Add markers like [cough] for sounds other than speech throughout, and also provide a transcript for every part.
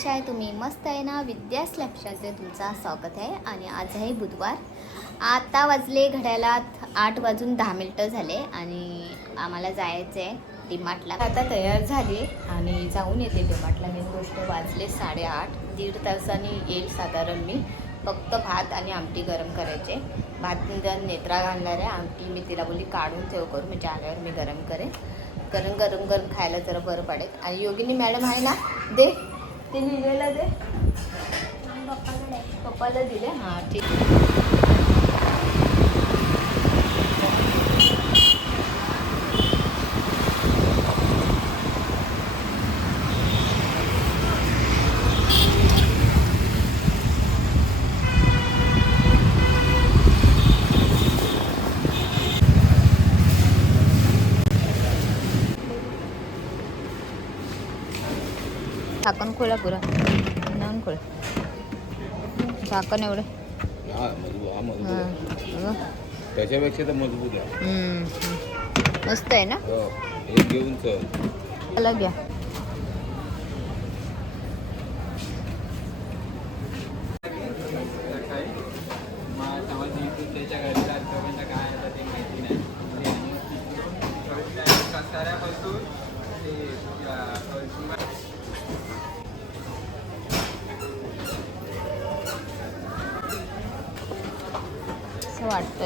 अच्छा आहे तुम्ही मस्त आहे ना? विद्या चॅनलमध्ये तुमचा. स्वागत आहे. आणि आज आहे बुधवार. आता वाजले घड्याला आठ वाजून दहा मिनटं झाले आणि आम्हाला जायचं आहे डीमार्टला. आता तयार झाली आणि जाऊन येते डीमार्टला. मी गोष्ट वाजले साडेआठ. दीड तासाने येईल साधारण मी. फक्त भात आणि आमटी गरम करायचे. भात जर नेत्रा घालणार आहे. आमटी मी तिला बोलली काढून ठेव करू म्हणजे आल्यावर मी गरम करेन. गरम गरम गरम खायला जरा बरं पडेल. आणि योगिनी मॅडम आहे ना? दे. ते लिहिलेलं दे. पप्पाला दिले? हां ठीक. झाकण खोला पुरा. नान खोल. झाकण एवढं. त्याच्यापेक्षा तर मजबूत आहे. मस्त आहे ना? हो. घेऊन चल घ्या.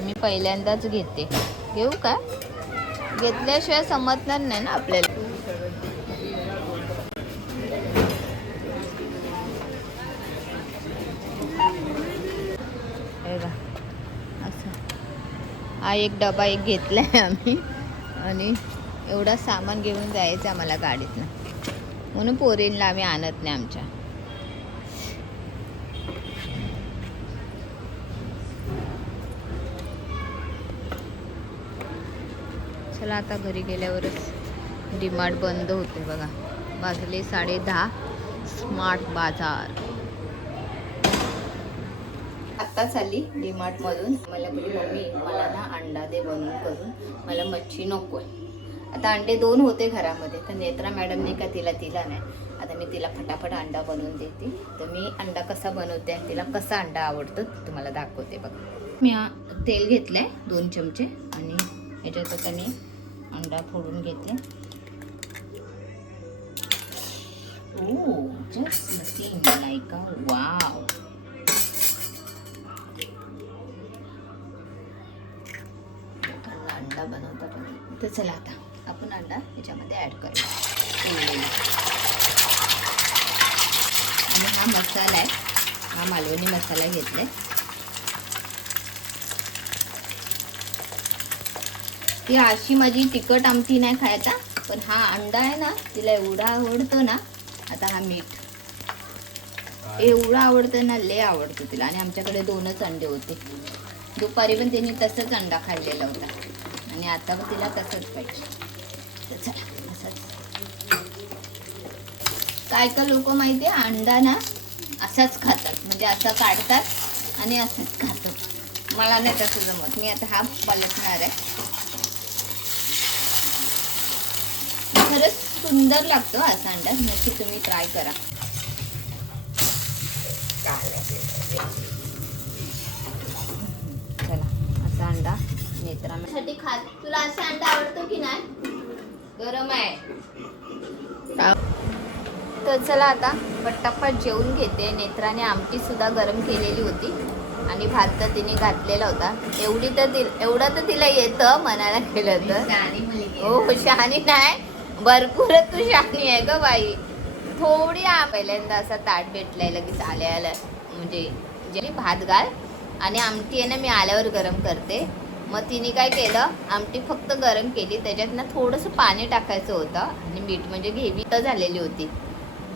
आहे मी पहिल्यांदाच घेते. घेऊ का? घेतल्याशिवाय समजणार नाही ना आपल्याला. हे असं. हा एक डबा एक घेतला आहे आम्ही. आणि एवढा सामान घेऊन जायचं आम्हाला गाडीतनं. म्हणून पोरींला आम्ही आणत नाही आमच्या. चला आता घरी गेल्यावरच डीमार्ट बंद होते बघा. वाजले साडे दहा. स्मार्ट बाजार. आत्ता चालली डीमार्ट मधून. मला बोलली मम्मी मला ना अंडा दे बनवून करून मला मच्छी नको आहे आता अंडे दोन होते घरामध्ये तर नेत्रा मॅडमने का तिला दिला नाही? आता मी तिला फटाफट अंडा बनवून देते. तर मी अंडा कसा बनवते आणि तिला कसा अंडा आवडतो ते तुम्हाला दाखवते बघा. मी तेल घेतलं आहे दोन चमचे आणि याच्यात आता मी अंडा फोडून घेते. ओ just looking like a wow अंडा बनवता पण. तर चला आता आपण अंडा याच्यामध्ये ॲड करूया. आणि हा मसाला आहे. हा मालवणी मसाला घेतला आहे ती अशी माझी तिखट आमटी नाही खायचा पण हा अंडा आहे ना तिला एवढा आवडतो ना आता हा मीठ. एवढं आवडतं ना लय आवडतं तिला. आणि आमच्याकडे दोनच अंडे होते. दुपारी पण त्यांनी तसंच अंडा खाल्लेला होता. आणि आता पण तिला तसंच पाहिजे. काय काय लोक माहिती आहे अंडा ना असाच खातात. म्हणजे असं काढतात आणि असंच खातात. मला नाही तसं जमत. मी आता हा पलटणार आहे. खरंच सुंदर लागतो असा अंडा नक्की तुम्ही ट्राय करा. चला असा अंडा नेत्रासाठी खात. तुला असा अंडा आवडतो की नाही? गरम आहे. तर चला आता पट्टापट जेवून घेते. नेत्राने आमटी सुद्धा गरम केलेली होती आणि भात तर तिने घातलेला होता. एवढी तर ति एवढं तर तिला येतं म्हणायला गेलं तर. हो शहाणी नाही. भरपूरच तू आहे ग बाई. थोडी पहिल्यांदा असा ताट भेटलाय लगेच आल्या आल्या म्हणजे जे भात घाल आणि आमटी आहे ना मी आल्यावर गरम करते. मग तिने काय केलं आमटी फक्त गरम केली. त्याच्यात ना थोडंसं पाणी टाकायचं होतं आणि मीठ म्हणजे घेवी तर झालेली होती.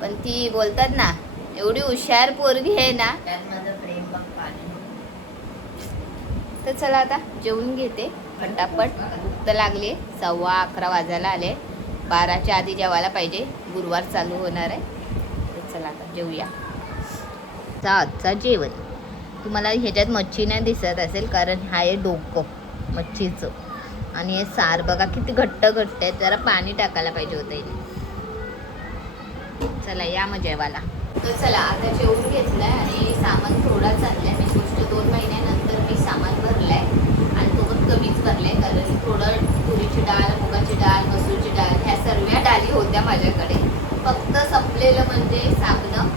पण ती बोलतात ना एवढी हुशार पोरगी आहे ना. तर चला आता जेवून घेते. फटाफट. भूक तर लागली सव्वा अकरा वाजायला आले. बाराच्या आधी जेवायला पाहिजे. गुरुवार चालू होणार आहे. चला आता जेवूया आजचा जेवण. तुम्हाला ह्याच्यात मच्छी नाही दिसत असेल कारण हा आहे डोकं मच्छीचं. आणि हे सार बघा किती घट्ट घट्ट आहे. जरा पाणी टाकायला पाहिजे होतं इथे. चला या मग जेवायला. तर चला आता जेवून घेतलंय आणि सामान थोडा चाललं आहे गोष्ट दोन महिन्यानंतर मी सामान भरलंय आणि तो पण कमीच भरलाय कारण थोडं तुरीची डाळ मुगाची डाळ मसूरची डाळ ह्या सर्व डाळी होत्या माझ्याकडे फक्त संपलेलं म्हणजे साबणं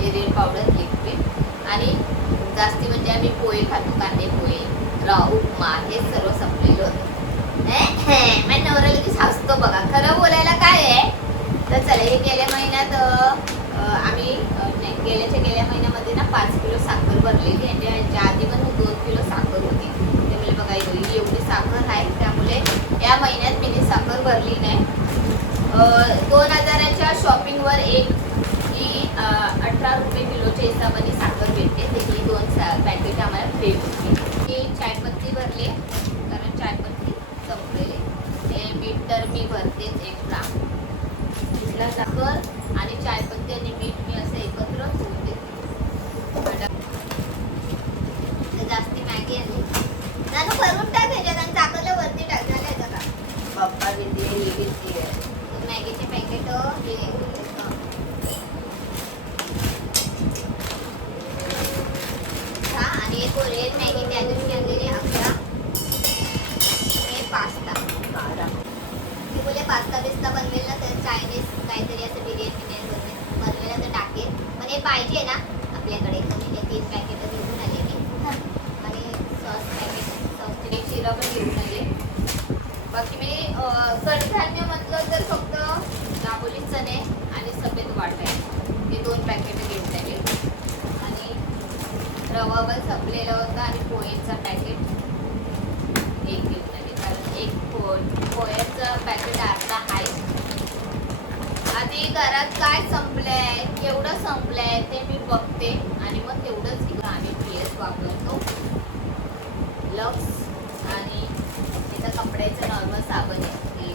एरियल पावडर लिक्विड आणि जास्ती म्हणजे आम्ही पोहे खातो कांदे पोहे राव उपमा हे सर्व संपलेलं होतं माझ्या नवरा लगेच हसतो बघा खरं बोलायला काय आहे तर हे गेल्या महिन्यात आम्ही नाही गेल्याच्या गेल्या महिन्यामध्ये ना पाच किलो साखर भरलेली आणि याच्या आधी पण दोन किलो साखर होती. त्यामुळे म्हणजे बघा एवढी साखर आहे. त्यामुळे या महिन्यात मी ती साखर भरली नाही. दोन हजाराच्या शॉपिंगवर एक ही अठरा रुपये किलोच्या हिसाबाने साखर भेटते त्याची दोन पॅकेट आम्हाला फ्री होती. ही चायपत्ती भरली. आहे, कारण चायपत्ती संपलेली. हे मीठ तर मी भरतेच एक ग्राम साखर आणि चायपत्ती आणि मीठ मी असं एकत्र होऊन देते. जास्ती मॅगी आली करून भरून टाक ह्याच्यात आणि चाकरला वरती टाक झालं का पप्पा भीती ही भीती आहे मॅगीचे पॅकेट हे अं, हा आणि एक ओरियल मॅगी त्या दिवशी आणलेली अकरा हे पास्ता बारा मी बोले पास्ता बिस्ता बनवेल ना तर चायनीज काहीतरी असं बिर्याणी बिर्याणी बनवेल तर टाकेल पण हे पाहिजे ना आपल्याकडे. तर मी तीन पॅकेट घेऊन आले मी. आणि सॉस पॅकेट सॉसचे शिरा पण घेऊन आले. बाकी मी कडधान्य म्हटलं तर फक्त दाबोली चणे आणि सफेद वाटाणे हे दोन पॅकेट घेऊन आले. आणि रवा पण संपलेला होता आणि पोहेचा पॅकेट एक घेऊन पोह्याचं पॅकेट अर्धा आहे आधी घरात काय संपलंय केवढं संपलंय ते मी बघते आणि मग तेवढंच इकडं आम्ही पी एस वापरतो. लक्स आणि तिथं कपड्याचं नॉर्मल साबण आहे.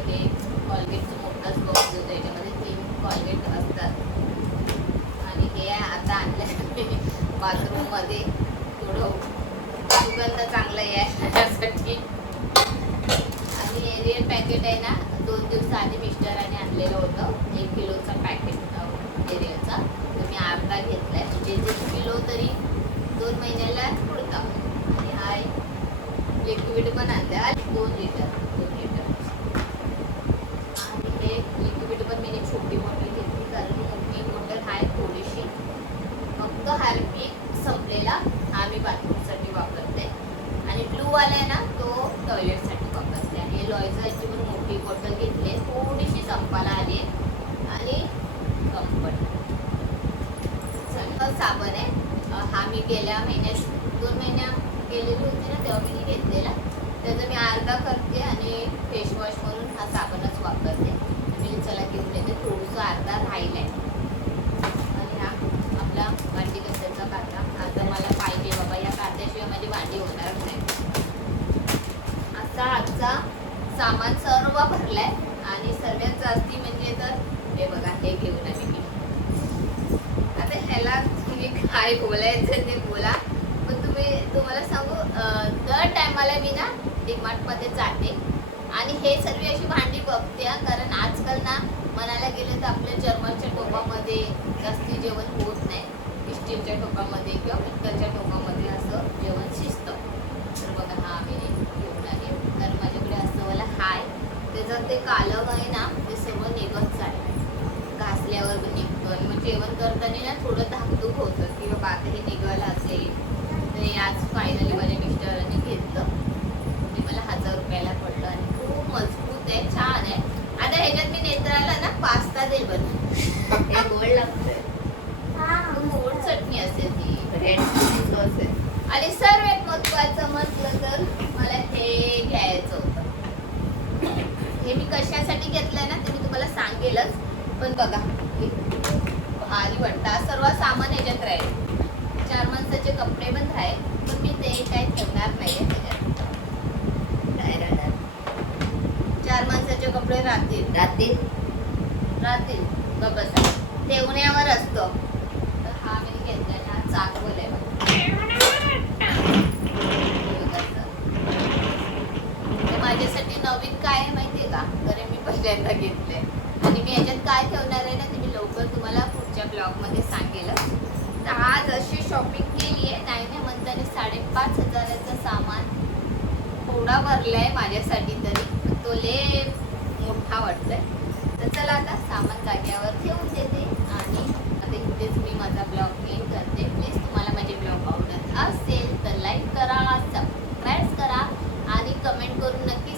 हे. कॉलगेटचं मोठाच बॉक्स होतं याच्यामध्ये तीन कॉलगेट असतात. आणि हे आता आणलं [laughs] बाथरूममध्ये. थोडं सुगंध चांगला आहे. त्यासाठी आणि एरियल पॅकेट आहे ना दोन दिवस आधी मिस्टरांनी आणलेलं होतं. एक किलोचं पॅकेट एरियलचा तर मी अर्धा घेतलाय. म्हणजे एक किलो तरी दोन महिन्याला पुरता. आणि हा लिक्विड पण आणला दोन लिटर दोन लिटर आणि हे लिक्विड पण मी छोटी बॉटल घेतली. कारण मोठी बॉटल आहे थोडीशी. फक्त हार्पिक संपलेला. हा मी बाथरूमसाठी वापरते आणि वाला आहे ना तो टॉयलेटसाठी वापरते आणि लॉयझरची पण मोठी बॉटल घेतली आहे. थोडीशी संपायला आली आहे. आणि कम्फर्ट साबण आहे हा मी गेल्या महिन्यात दोन महिन्या गेलेली होती ना तेव्हा मी घेतलेला त्याचं मी अर्धा करते आणि फेस वॉश म्हणून हा साबणच वापरते मी चला घेऊन येते थोडंसं अर्धा राहिलं आहे आणि हा आपला भांडी कशाचा कांदा आता मला पाहिजे बाबा या कांद्याशिवाय माझी भांडी होणार नाही असा आजचा सामान सर्व भरलाय आणि सर्वात जास्ती म्हणजे तर हे बघा हे घेऊन आले मी आता ह्याला तुम्ही काय बोलायचं ते बोला. पण तुम्ही तुम्हाला सांगू दर टायमाला मी ना मध्ये जाते. आणि हे सर्व अशी भांडी बघते कारण आजकाल ना म्हणायला गेलं तर आपल्या जर्मनच्या टोपामध्ये जास्ती जेवण होत नाही. स्टीलच्या टोपामध्ये किंवा पित्तलच्या टोपामध्ये असं जेवण शिजतं. तर बघा हा मी घेऊन आहे. तर माझ्याकडे असं मला हाय. त्याचं ते कालव आहे ना ते सर्व निघत चाललं घासल्यावर निघतो. आणि मग जेवण करताना ना थोडं धाकधूक होतं की बाबा आता हे निघालं असेल तर आज फायनली माझ्या मिस्टरांनी घेतलं. ते मला हजार रुपयाला पडलं आणि खूप मजबूत आहे छान आहे. आता ह्याच्यात मी नेत्राला ना पास्ता देईल बनवून हे गोड लागतंय. गोड चटणी असेल ती. रेड सॉस आहे आणि सर्वात महत्वाचं म्हटलं तर मला हे घ्यायचं होतं. हे मी कशासाठी घेतलंय ना ते मी तुम्हाला सांगेलच. पण बघा भारी वाटतं. सर्व सामान ह्याच्यात राहील. माणसाचे कपडे पण राहील पण मी ते काही ठेवणार नाही त्याच्यात. काय राहणार. चार माणसाचे कपडे राहतील. राहतील? राहतील. बसा ठेवण्यावर असतो. आहे माझ्यासाठी तरी. तो ले मोठा वाटतोय. तर चला आता सामान जाग्यावर ठेवून देते आणि आता इथेच मी माझा ब्लॉग मेन करते. प्लीज तुम्हाला माझे ब्लॉग आवडत असेल तर लाईक करा सबस्क्राईब करा आणि कमेंट करून नक्की